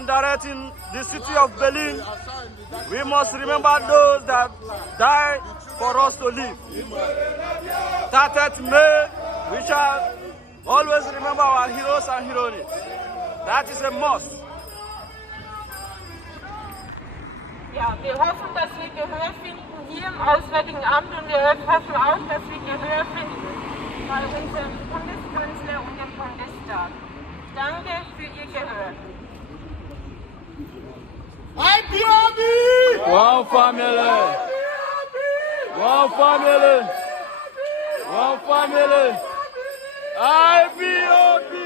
and direct in the city of Berlin, we must remember those that died for us to live. 30th May, we shall always remember our heroes and heroines. That is a must. Ja, wir hoffen, dass wir Gehör finden hier im Auswärtigen Amt und wir hoffen auch, dass wir Gehör finden bei unserem Bundeskanzler und dem Bundestag. Danke für Ihr Gehör. One family! One family! One family! IBOB!